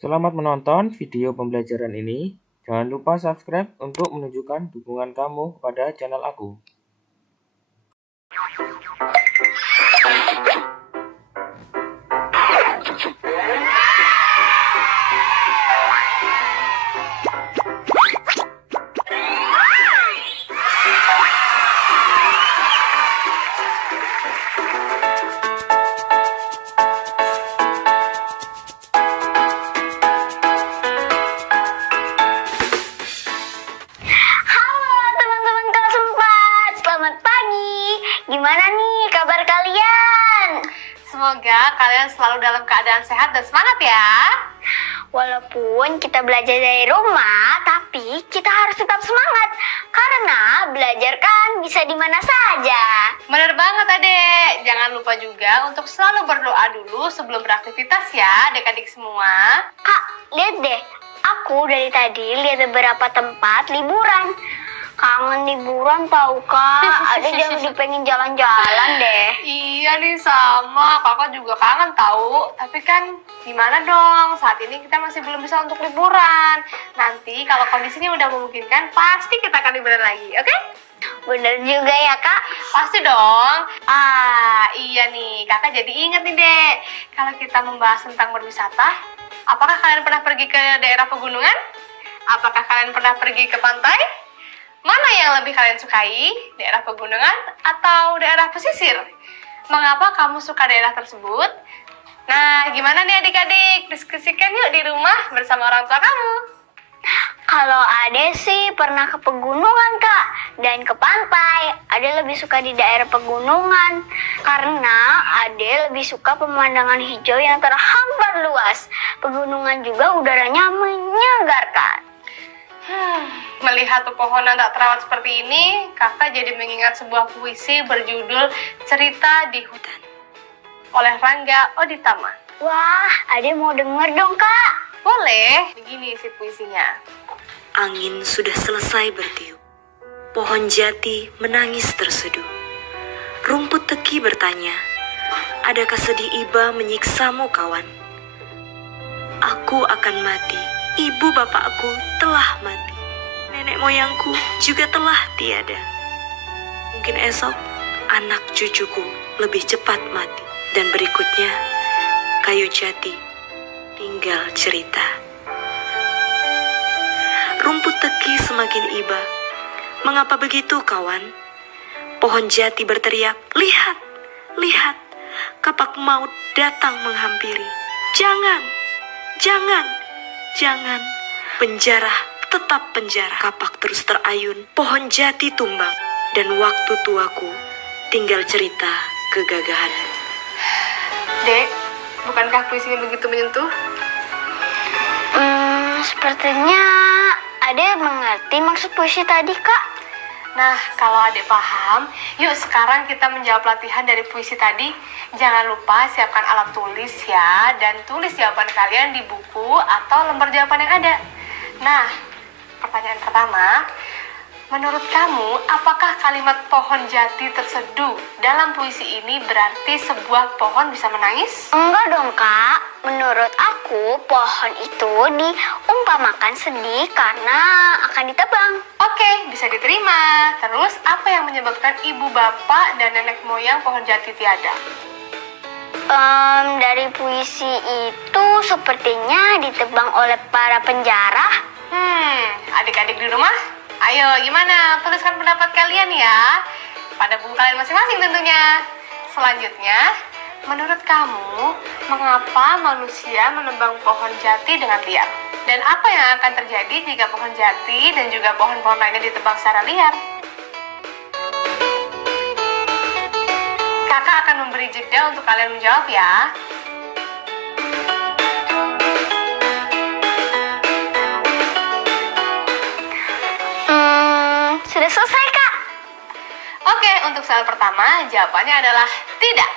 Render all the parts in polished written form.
Selamat menonton video pembelajaran ini. Jangan lupa subscribe untuk menunjukkan dukungan kamu kepada channel aku. Halo teman-teman kelas 4, selamat pagi. Gimana nih kabar kalian? Semoga kalian selalu dalam keadaan sehat dan semangat ya. Walaupun kita belajar dari rumah, tapi kita harus tetap semangat. Karena belajar kan bisa di mana saja. Bener banget adek. Jangan lupa juga untuk selalu berdoa dulu sebelum beraktivitas ya adik-adik semua. Kak, lihat deh. Aku dari tadi lihat beberapa tempat liburan. Kangen liburan tahu Kak. Ada jadi pengen jalan-jalan deh. Iya nih sama, kakak juga kangen tahu. Tapi kan gimana dong, saat ini kita masih belum bisa untuk liburan. Nanti kalau kondisinya udah memungkinkan, pasti kita akan liburan lagi, oke? Bener juga ya Kak. Pasti dong. Iya nih, kakak jadi inget nih dek. Kalau kita membahas tentang berwisata, apakah kalian pernah pergi ke daerah pegunungan? Apakah kalian pernah pergi ke pantai? Mana yang lebih kalian sukai? Daerah pegunungan atau daerah pesisir? Mengapa kamu suka daerah tersebut? Nah, gimana nih adik-adik? Diskusikan yuk di rumah bersama orang tua kamu. Kalau Ade sih pernah ke pegunungan Kak dan ke pantai. Ade lebih suka di daerah pegunungan karena Ade lebih suka pemandangan hijau yang terhampar luas. Pegunungan juga udaranya menyegarkan. Melihat pepohonan tak terawat seperti ini, kakak jadi mengingat sebuah puisi berjudul Cerita di Hutan oleh Rangga Oditama. Wah, Ade mau denger dong Kak. Boleh, begini isi puisinya. Angin sudah selesai bertiup. Pohon jati menangis terseduh. Rumput teki bertanya, adakah sedih iba menyiksamu kawan? Aku akan mati, ibu bapakku telah mati. Nenek moyangku juga telah tiada. Mungkin esok anak cucuku lebih cepat mati. Dan berikutnya kayu jati tinggal cerita. Rumput teki semakin iba. Mengapa begitu kawan? Pohon jati berteriak, lihat, lihat, kapak maut datang menghampiri. Jangan, jangan, jangan. Penjara tetap penjara. Kapak terus terayun, pohon jati tumbang. Dan waktu tuaku tinggal cerita kegagahan. Dek, bukankah puisinya begitu menyentuh? Sepertinya Ade mengerti maksud puisi tadi Kak. Nah, kalau adik paham, yuk sekarang kita menjawab latihan dari puisi tadi. Jangan lupa siapkan alat tulis ya, dan tulis jawaban kalian di buku atau lembar jawaban yang ada. Nah, pertanyaan pertama, menurut kamu, apakah kalimat pohon jati terseduh dalam puisi ini berarti sebuah pohon bisa menangis? Enggak dong Kak. Menurut aku pohon itu diumpamakan sedih karena akan ditebang. Oke, bisa diterima. Terus, apa yang menyebabkan ibu bapak dan nenek moyang pohon jati tiada? Dari puisi itu sepertinya ditebang oleh para penjara. Adik-adik di rumah, ayo gimana? Tuliskan pendapat kalian ya. Pada buku kalian masing-masing tentunya. Selanjutnya, menurut kamu, mengapa manusia menebang pohon jati dengan liar? Dan apa yang akan terjadi jika pohon jati dan juga pohon-pohon lainnya ditebang secara liar? Kakak akan memberi jeda untuk kalian menjawab ya. Sudah selesai Kak. Oke, untuk soal pertama, jawabannya adalah tidak.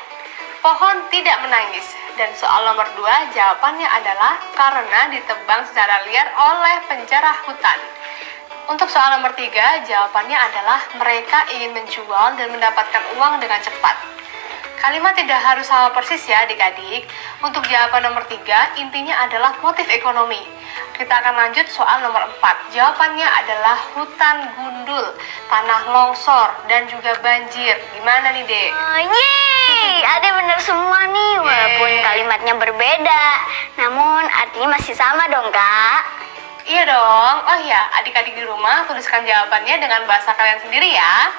Pohon tidak menangis. Dan soal nomor 2, jawabannya adalah karena ditebang secara liar oleh penjara hutan. Untuk soal nomor 3, jawabannya adalah mereka ingin menjual dan mendapatkan uang dengan cepat. Kalimat tidak harus sama persis ya adik-adik. Untuk jawaban nomor 3, intinya adalah motif ekonomi. Kita akan lanjut soal nomor 4. Jawabannya adalah hutan gundul, tanah longsor, dan juga banjir. Gimana nih, Dek? Yeay, ada bener semua nih, walaupun kalimatnya berbeda. Namun artinya masih sama dong, Kak. Iya dong. Oh iya, adik-adik di rumah tuliskan jawabannya dengan bahasa kalian sendiri ya.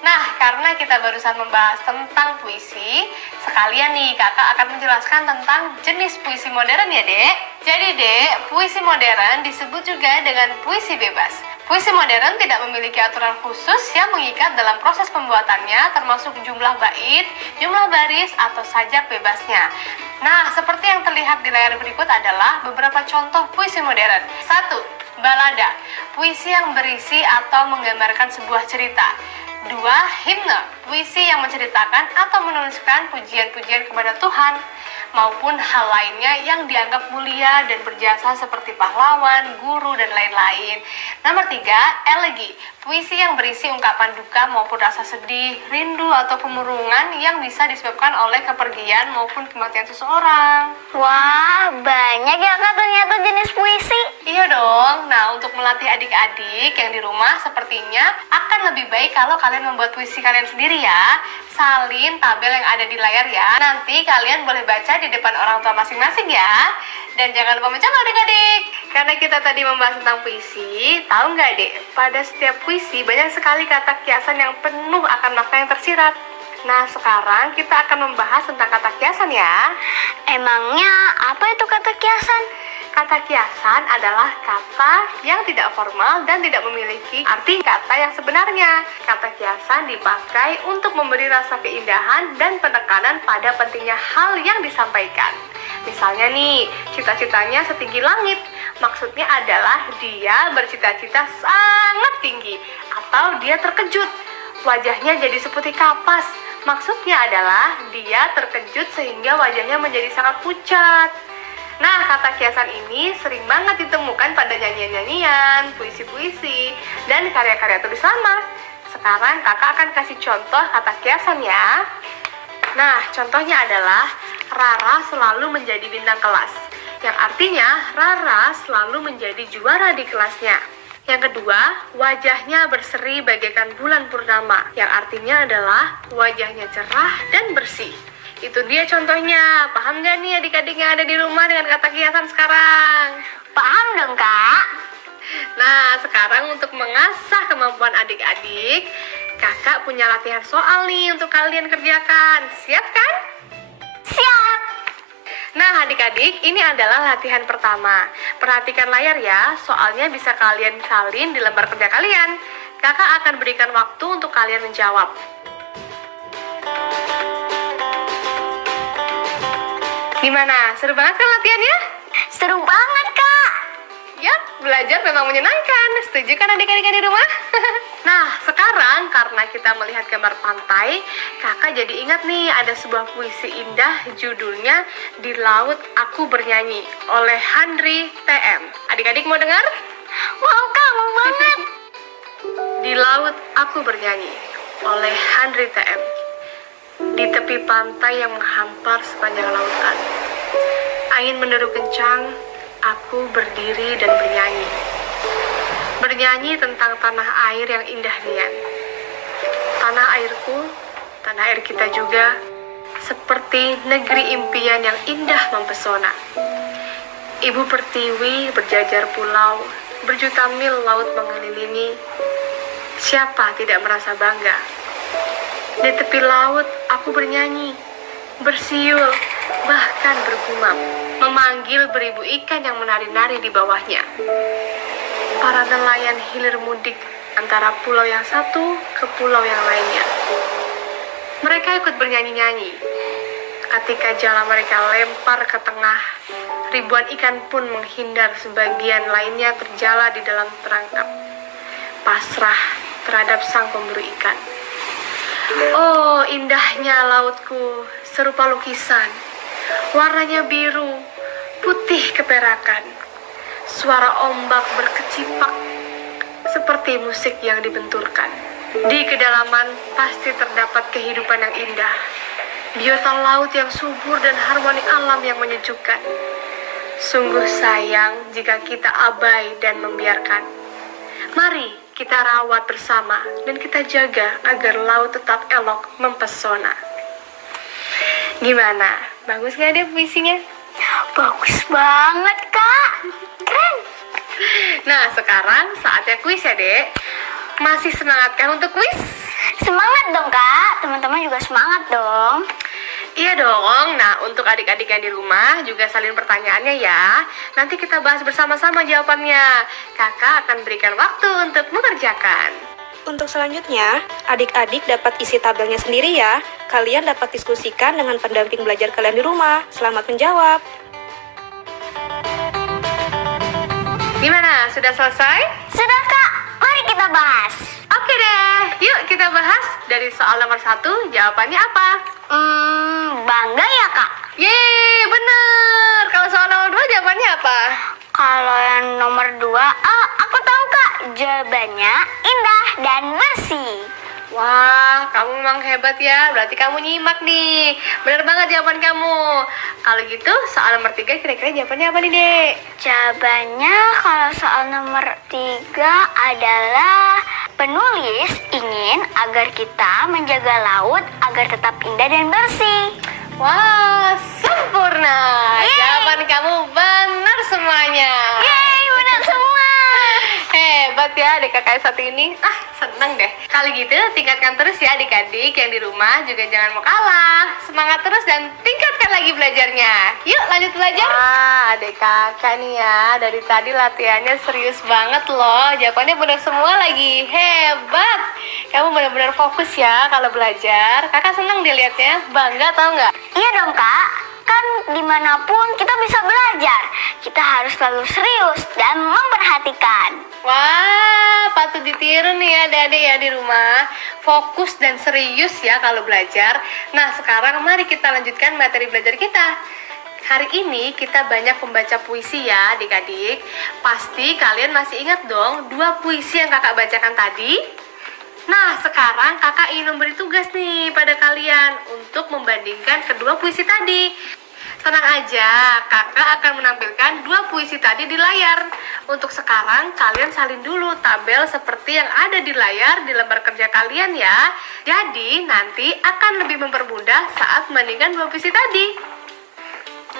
Nah, karena kita barusan membahas tentang puisi, sekalian nih kakak akan menjelaskan tentang jenis puisi modern ya, Dek. Jadi, Dek, puisi modern disebut juga dengan puisi bebas. Puisi modern tidak memiliki aturan khusus yang mengikat dalam proses pembuatannya, termasuk jumlah bait, jumlah baris, atau sajak bebasnya. Nah, seperti yang terlihat di layar berikut adalah beberapa contoh puisi modern. 1. Balada, puisi yang berisi atau menggambarkan sebuah cerita. 2. Himne, puisi yang menceritakan atau menuliskan pujian-pujian kepada Tuhan maupun hal lainnya yang dianggap mulia dan berjasa seperti pahlawan, guru, dan lain-lain. Nomor 3. Elegi, puisi yang berisi ungkapan duka maupun rasa sedih, rindu, atau kemurungan yang bisa disebabkan oleh kepergian maupun kematian seseorang. Wah, banyak ya Kak ternyata jenis puisi. Iya dong. Nah, untuk melatih adik-adik yang di rumah sepertinya akan lebih baik kalau kalian membuat puisi kalian sendiri ya. Salin tabel yang ada di layar ya. Nanti kalian boleh baca di depan orang tua masing-masing ya. Dan jangan lupa mencatat adik-adik. Karena kita tadi membahas tentang puisi, tahu nggak Dek? Pada setiap puisi banyak sekali kata kiasan yang penuh akan makna yang tersirat. Nah, sekarang kita akan membahas tentang kata kiasan ya. Emangnya apa itu kata kiasan? Kata kiasan adalah kata yang tidak formal dan tidak memiliki arti kata yang sebenarnya. Kata kiasan dipakai untuk memberi rasa keindahan dan penekanan pada pentingnya hal yang disampaikan. Misalnya nih, cita-citanya setinggi langit. Maksudnya adalah dia bercita-cita sangat tinggi atau dia terkejut. Wajahnya jadi seperti kapas. Maksudnya adalah dia terkejut sehingga wajahnya menjadi sangat pucat. Nah, kata kiasan ini sering banget ditemukan pada nyanyian-nyanyian, puisi-puisi, dan karya-karya tulis lama. Sekarang kakak akan kasih contoh kata kiasan ya. Nah, contohnya adalah Rara selalu menjadi bintang kelas, yang artinya Rara selalu menjadi juara di kelasnya. Yang kedua, wajahnya berseri bagaikan bulan purnama, yang artinya adalah wajahnya cerah dan bersih. Itu dia contohnya. Paham gak nih adik-adik yang ada di rumah dengan kata kiasan sekarang? Paham dong Kak? Nah, sekarang untuk mengasah kemampuan adik-adik, kakak punya latihan soal nih untuk kalian kerjakan. Siap kan? Siap! Nah, adik-adik, ini adalah latihan pertama. Perhatikan layar ya, soalnya bisa kalian salin di lembar kerja kalian. Kakak akan berikan waktu untuk kalian menjawab. Gimana? Seru banget kan latihannya? Seru banget Kak! Yap, belajar memang menyenangkan. Setuju kan adik-adik di rumah? Nah, sekarang karena kita melihat gambar pantai, kakak jadi ingat nih ada sebuah puisi indah judulnya Di Laut Aku Bernyanyi oleh Handri TM. Adik-adik mau dengar? Wow Kak, mau banget! Di Laut Aku Bernyanyi oleh Handri TM. Di tepi pantai yang menghampar sepanjang lautan, angin menderu kencang, aku berdiri dan bernyanyi. Bernyanyi tentang tanah air yang indah nian. Tanah airku, tanah air kita juga, seperti negeri impian yang indah mempesona. Ibu Pertiwi berjajar pulau, berjuta mil laut mengelilingi. Siapa tidak merasa bangga? Di tepi laut aku bernyanyi, bersiul, bahkan bergumam, memanggil beribu ikan yang menari-nari di bawahnya. Para nelayan hilir mudik antara pulau yang satu ke pulau yang lainnya. Mereka ikut bernyanyi-nyanyi. Ketika jala mereka lempar ke tengah, ribuan ikan pun menghindar, sebagian lainnya terjala di dalam perangkap, pasrah terhadap sang pemburu ikan. Oh, indahnya lautku, serupa lukisan. Warnanya biru, putih keperakan. Suara ombak berkecipak, seperti musik yang dibenturkan. Di kedalaman pasti terdapat kehidupan yang indah. biota laut yang subur dan harmoni alam yang menyejukkan. Sungguh sayang jika kita abai dan membiarkan. Mari kita rawat bersama dan kita jaga agar laut tetap elok mempesona. Gimana? Bagus nggak deh puisinya? Bagus banget, Kak. Keren. Nah, sekarang saatnya kuis ya, Dek. Masih semangat kan untuk kuis? Semangat dong, Kak. Teman-teman juga semangat dong. Iya dong. Nah, untuk adik-adik yang di rumah juga salin pertanyaannya ya. Nanti kita bahas bersama-sama jawabannya. Kakak akan berikan waktu untuk mengerjakan. Untuk selanjutnya, adik-adik dapat isi tabelnya sendiri ya. Kalian dapat diskusikan dengan pendamping belajar kalian di rumah. Selamat menjawab. Gimana? Sudah selesai? Sudah, Kak. Mari kita bahas. Oke deh. Yuk kita bahas. Dari soal nomor 1, jawabannya apa? Bangga ya, Kak? Yeay, bener. Kalau soal nomor 2, jawabannya apa? Kalau yang nomor 2, aku tahu, Kak. Jawabannya indah dan bersih. Wah, kamu memang hebat ya. Berarti kamu nyimak nih. Bener banget jawaban kamu. Kalau gitu, soal nomor 3 kira-kira jawabannya apa nih, Dek? Jawabannya kalau soal nomor 3 adalah penulis ingin agar kita menjaga laut agar tetap indah dan bersih. Wah, sempurna. Yeay. Jawaban kamu benar semuanya. Yeay, benar semua. Hebat ya adik kakak satu ini. Seneng deh. Kali gitu tingkatkan terus ya adik-adik yang di rumah, juga jangan mau kalah. Semangat terus dan tingkatkan lagi belajarnya. Yuk lanjut belajar. Adik kakak nih ya, dari tadi latihannya serius banget loh. Jawabannya benar semua lagi. Hebat. Kamu benar-benar fokus ya kalau belajar. Kakak seneng dilihatnya. Bangga tau nggak? Iya dong, Kak. Kan dimanapun kita bisa belajar. Kita harus selalu serius dan memperhatikan. Wah, patut ditiru nih ya adik-adik ya di rumah. Fokus dan serius ya kalau belajar. Nah, sekarang mari kita lanjutkan materi belajar kita. Hari ini kita banyak membaca puisi ya adik-adik. Pasti kalian masih ingat dong 2 puisi yang kakak bacakan tadi? Nah, sekarang kakak ingin memberi tugas nih pada kalian untuk membandingkan kedua puisi tadi. Tenang aja, kakak akan menampilkan 2 puisi tadi di layar. Untuk sekarang, kalian salin dulu tabel seperti yang ada di layar di lembar kerja kalian ya. Jadi, nanti akan lebih mempermudah saat membandingkan 2 puisi tadi.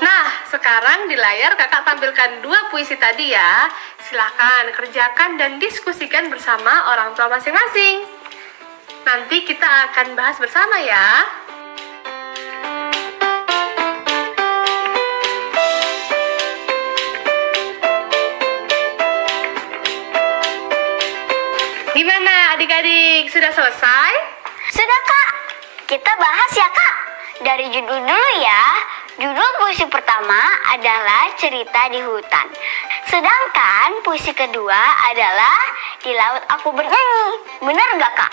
Nah, sekarang di layar kakak tampilkan 2 puisi tadi ya. Silahkan kerjakan dan diskusikan bersama orang tua masing-masing. Nanti kita akan bahas bersama ya. Gimana adik-adik, sudah selesai? Sudah, Kak. Kita bahas ya, Kak. Dari judul dulu ya. Judul puisi pertama adalah Cerita di Hutan. Sedangkan puisi kedua adalah Di Laut Aku Bernyanyi. Benar gak, Kak?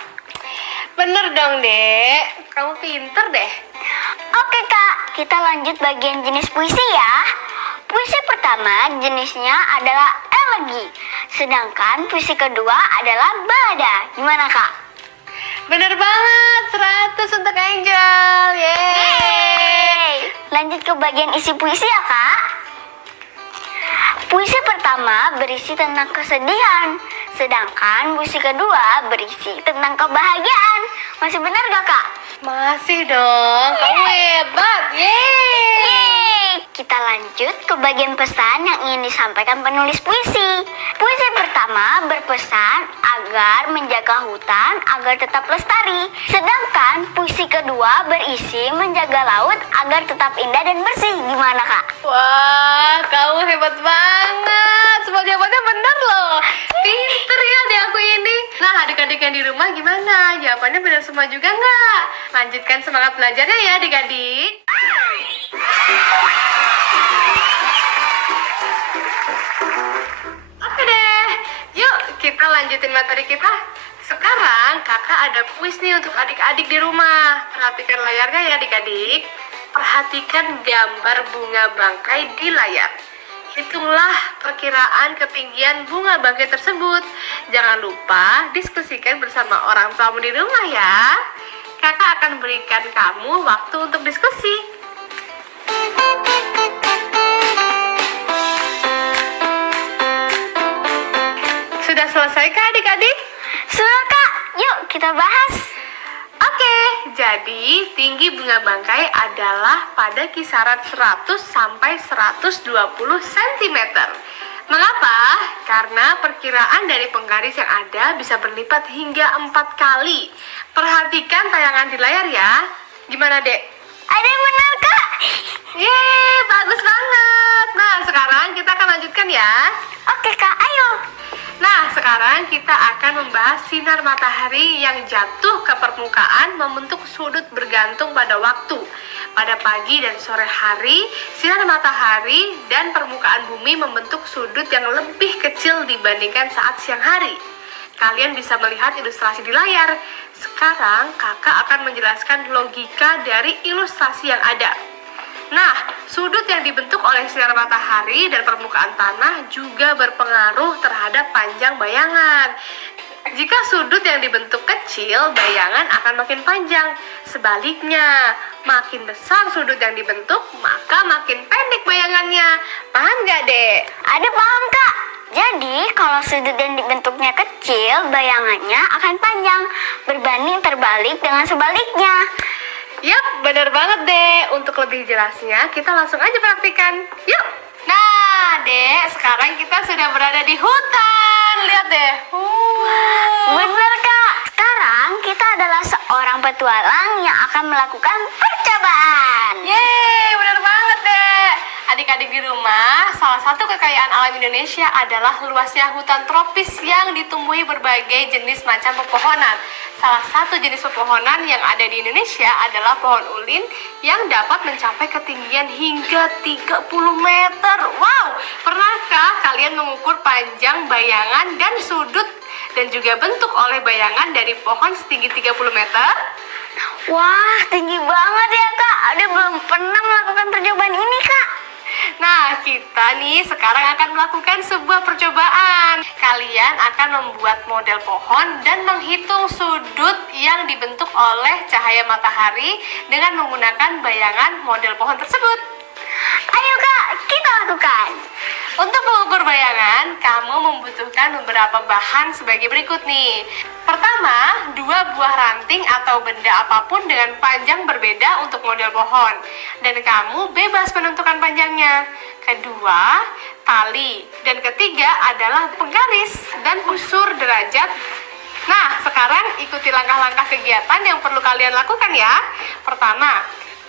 Bener dong, Dek. Kamu pinter deh. Oke, Kak. Kita lanjut bagian jenis puisi ya. Puisi pertama jenisnya adalah elegi. Sedangkan puisi kedua adalah balada. Gimana, Kak? Bener banget, 100 untuk Angel. Yeay. Lanjut ke bagian isi puisi ya, Kak. Puisi pertama berisi tentang kesedihan. Sedangkan puisi kedua berisi tentang kebahagiaan. Masih benar gak, Kak? Masih dong, kamu hebat. Yeay. Kita lanjut ke bagian pesan yang ingin disampaikan penulis puisi. Puisi pertama berpesan agar menjaga hutan agar tetap lestari. Sedangkan puisi kedua berisi menjaga laut agar tetap indah dan bersih. Gimana, Kak? Wah, kamu hebat banget. Semua jawabannya benar loh. Pinter ya deh aku ini. Nah, adik-adik yang di rumah gimana? Jawabannya benar semua juga nggak? Lanjutkan semangat belajarnya ya adik-adik. Oke deh, yuk kita lanjutin materi kita. Sekarang kakak ada kuis nih untuk adik-adik di rumah. Perhatikan layarnya ya adik-adik. Perhatikan gambar bunga bangkai di layar. Hitunglah perkiraan ketinggian bunga bangkai tersebut. Jangan lupa diskusikan bersama orang tuamu di rumah ya. Kakak akan berikan kamu waktu untuk diskusi. Sudah selesai kah adik-adik? Sudah Kak, yuk kita bahas. Oke, jadi tinggi bunga bangkai adalah pada kisaran 100 sampai 120 cm. Mengapa? Karena perkiraan dari penggaris yang ada bisa berlipat hingga 4 kali. Perhatikan tayangan di layar ya. Gimana, Dek? Ada yang benar Kak? Yeay, bagus banget. Nah, sekarang kita akan lanjutkan ya. Oke Kak, ayo. Nah, sekarang kita akan membahas sinar matahari yang jatuh ke permukaan membentuk sudut bergantung pada waktu. Pada pagi dan sore hari, sinar matahari dan permukaan bumi membentuk sudut yang lebih kecil dibandingkan saat siang hari. Kalian bisa melihat ilustrasi di layar. Sekarang, kakak akan menjelaskan logika dari ilustrasi yang ada. Nah, sudut yang dibentuk oleh sinar matahari dan permukaan tanah juga berpengaruh terhadap panjang bayangan. Jika sudut yang dibentuk kecil, bayangan akan makin panjang. Sebaliknya, makin besar sudut yang dibentuk, maka makin pendek bayangannya. Paham nggak, Dek? Ada paham Kak. Jadi kalau sudut yang dibentuknya kecil, bayangannya akan panjang, berbanding terbalik dengan sebaliknya. Yap, benar banget, Dek. Untuk lebih jelasnya, kita langsung aja praktikan. Yuk! Nah, Dek, sekarang kita sudah berada di hutan. Lihat deh. Benar Kak. Sekarang kita adalah seorang petualang yang akan melakukan percobaan. Yeay, benar banget, Dek. Adik-adik di rumah, salah satu kekayaan alam Indonesia adalah luasnya hutan tropis yang ditumbuhi berbagai jenis macam pepohonan. Salah satu jenis pepohonan yang ada di Indonesia adalah pohon ulin yang dapat mencapai ketinggian hingga 30 meter. Wow, pernahkah kalian mengukur panjang bayangan dan sudut dan juga bentuk oleh bayangan dari pohon setinggi 30 meter? Wah, tinggi banget ya Kak. Ada belum pernah melakukan percobaan ini Kak. Nah, kita nih sekarang akan melakukan sebuah percobaan. Kalian akan membuat model pohon dan menghitung sudut yang dibentuk oleh cahaya matahari dengan menggunakan bayangan model pohon tersebut. Ayo Kak, kita lakukan. Untuk mengukur bayangan, kamu membutuhkan beberapa bahan sebagai berikut nih. Pertama, 2 buah ranting atau benda apapun dengan panjang berbeda untuk model pohon. Dan kamu bebas menentukan panjangnya. Kedua, tali. Dan ketiga adalah penggaris dan busur derajat. Nah, sekarang ikuti langkah-langkah kegiatan yang perlu kalian lakukan ya. Pertama,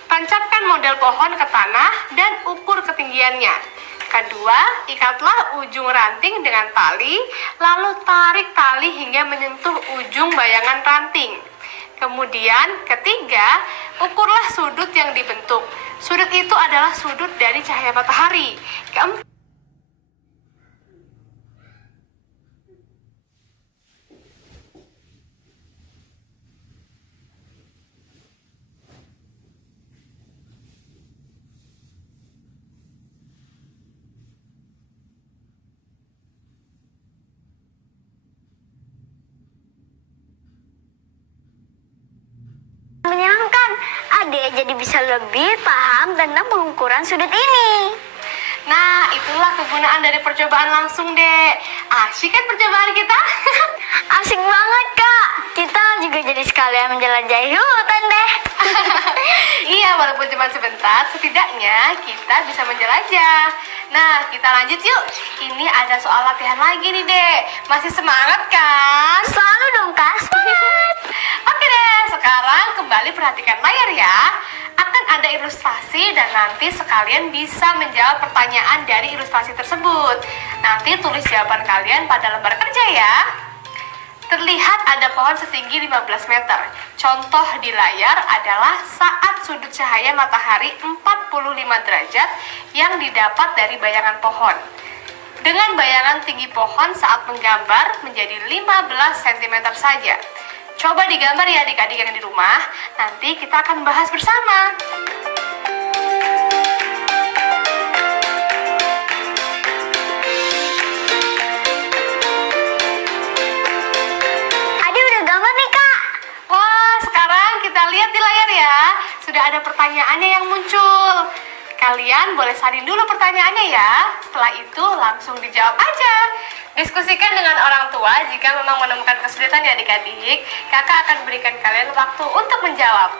tancapkan model pohon ke tanah dan ukur ketinggiannya. Kedua, ikatlah ujung ranting dengan tali, lalu tarik tali hingga menyentuh ujung bayangan ranting. Kemudian, ketiga, ukurlah sudut yang dibentuk. Sudut itu adalah sudut dari cahaya matahari. Keempat, Menyenangkan, Adek jadi bisa lebih paham tentang pengukuran sudut ini. nah, itulah kegunaan dari percobaan langsung, Dek. Asyik kan percobaan kita? Asik banget Kak. Kita juga jadi sekalian menjelajahi hutan deh. Iya, walaupun cuma sebentar, setidaknya kita bisa menjelajah. Nah, kita lanjut yuk. Ini ada soal latihan lagi nih, Dek. Masih semangat kan? Selalu dong Kak, semangat. Oke deh, sekarang kembali perhatikan layar ya. Akan ada ilustrasi dan nanti sekalian bisa menjawab pertanyaan dari ilustrasi tersebut. Nanti tulis jawaban kalian pada lembar kerja ya. Terlihat ada pohon setinggi 15 meter. Contoh di layar adalah saat sudut cahaya matahari 45 derajat yang didapat dari bayangan pohon. Dengan bayangan tinggi pohon saat menggambar menjadi 15 cm saja. Coba digambar ya adik-adik yang di rumah, nanti kita akan bahas bersama. Adi udah gambar nih Kak. Wah, sekarang kita ada pertanyaannya yang muncul. Kalian boleh salin dulu pertanyaannya ya. Setelah itu langsung dijawab aja. Diskusikan dengan orang tua jika memang menemukan kesulitan ya adik-adik. Kakak akan berikan kalian waktu untuk menjawab.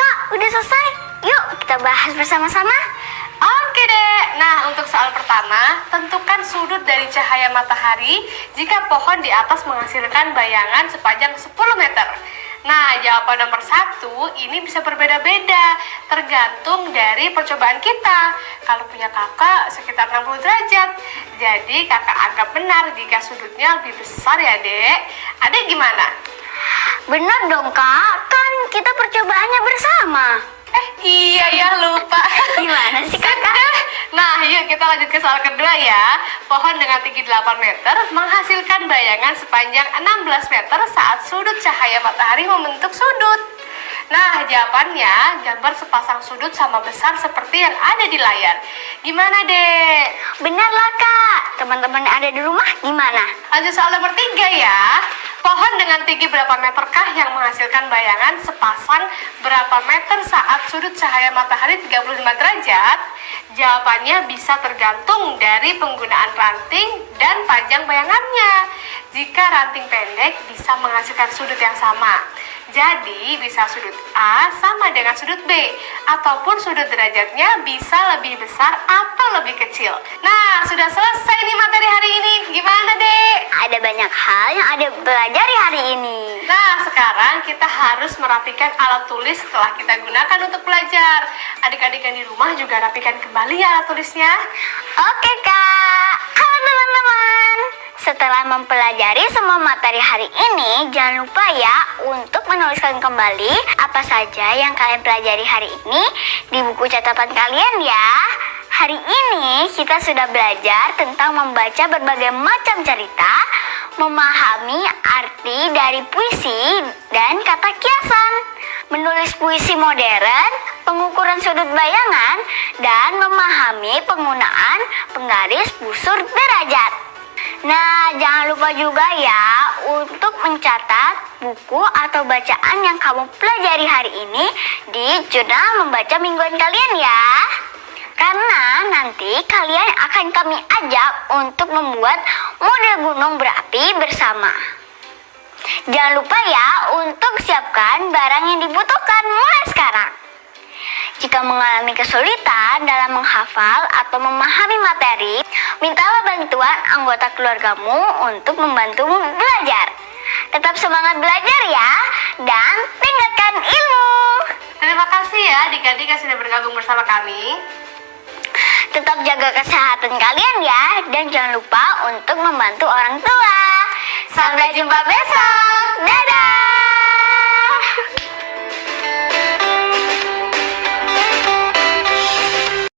Kak, udah selesai. Yuk kita bahas bersama-sama. Oke deh, nah untuk soal pertama, tentukan sudut dari cahaya matahari jika pohon di atas menghasilkan bayangan sepanjang 10 meter. Nah, jawaban nomor 1 ini bisa berbeda-beda, tergantung dari percobaan kita. Kalau punya kakak sekitar 60 derajat, jadi kakak anggap benar jika sudutnya lebih besar ya dek. Adek gimana? Benar dong kak, kan kita percobaannya bersama. Iya ya lupa. Gimana sih kakak? Nah yuk kita lanjut ke soal kedua ya. Pohon dengan tinggi 8 meter menghasilkan bayangan sepanjang 16 meter saat sudut cahaya matahari membentuk sudut. Nah jawabannya gambar sepasang sudut sama besar seperti yang ada di layar. Gimana dek? Benar lah kak. Teman-teman yang ada di rumah gimana? Lanjut soal nomor 3 ya. Pohon dengan tinggi berapa meterkah yang menghasilkan bayangan sepasang berapa meter saat sudut cahaya matahari 35 derajat? Jawabannya bisa tergantung dari penggunaan ranting dan panjang bayangannya. Jika ranting pendek bisa menghasilkan sudut yang sama. Jadi bisa sudut A sama dengan sudut B, ataupun sudut derajatnya bisa lebih besar atau lebih kecil. Nah, sudah selesai nih materi hari ini. Gimana dek? Ada banyak hal yang ada pelajari hari ini. Nah, sekarang kita harus merapikan alat tulis setelah kita gunakan untuk belajar. Adik-adik yang di rumah juga rapikan kembali ya alat tulisnya. Oke kak. Halo teman-teman. Setelah mempelajari semua materi hari ini, jangan lupa ya untuk menuliskan kembali apa saja yang kalian pelajari hari ini di buku catatan kalian ya. Hari ini kita sudah belajar tentang membaca berbagai macam cerita, memahami arti dari puisi dan kata kiasan, menulis puisi modern, pengukuran sudut bayangan, dan memahami penggunaan penggaris busur derajat. Nah, jangan lupa juga ya untuk mencatat buku atau bacaan yang kamu pelajari hari ini di jurnal membaca mingguan kalian ya. Karena nanti kalian akan kami ajak untuk membuat model gunung berapi bersama. Jangan lupa ya untuk siapkan barang yang dibutuhkan mulai sekarang. Jika mengalami kesulitan dalam menghafal atau memahami materi, mintalah bantuan anggota keluargamu untuk membantumu belajar. Tetap semangat belajar ya, dan tingkatkan ilmu. Terima kasih ya adik-adik yang sudah bergabung bersama kami. Tetap jaga kesehatan kalian ya, dan jangan lupa untuk membantu orang tua. Sampai jumpa besok. Dadah!